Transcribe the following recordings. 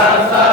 Santa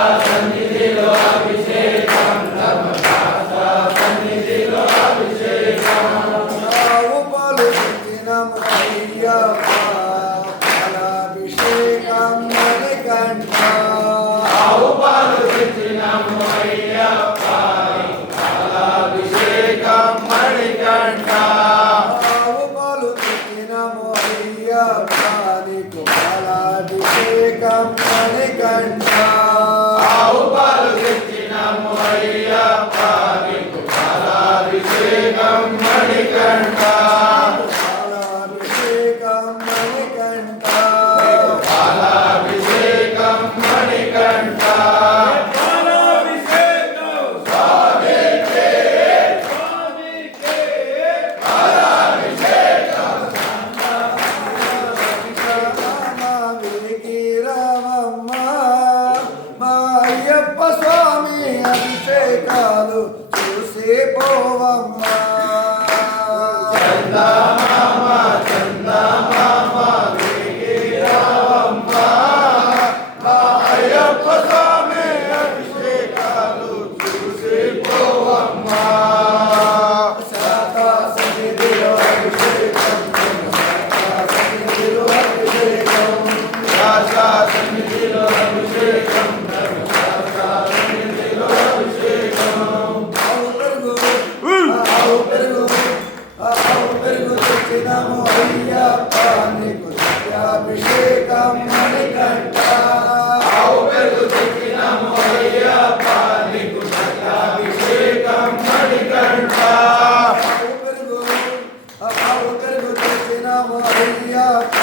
قرب تنا وياك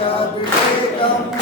يا بشيكم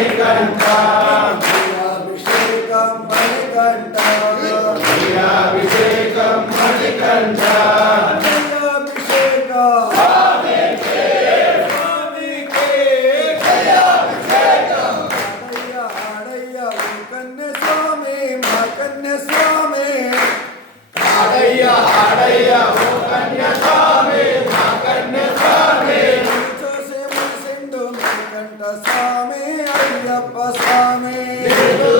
Amém. Amen.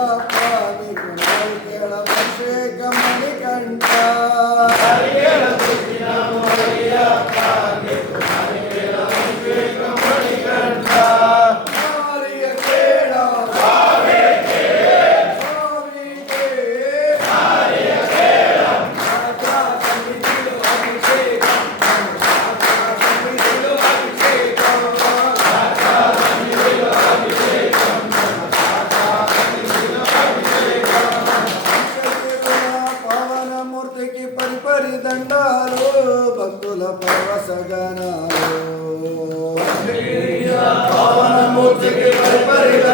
Thank you. ಪರವಸಗನೋ ಪವನ ಮೂರ್ತಿಗೆ ಪರಿಪರಿದ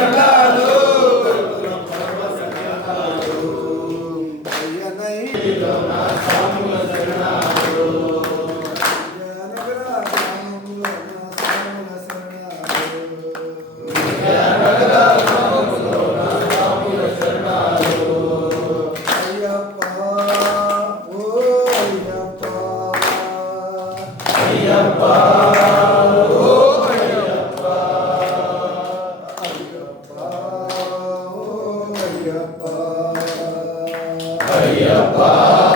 e a paz.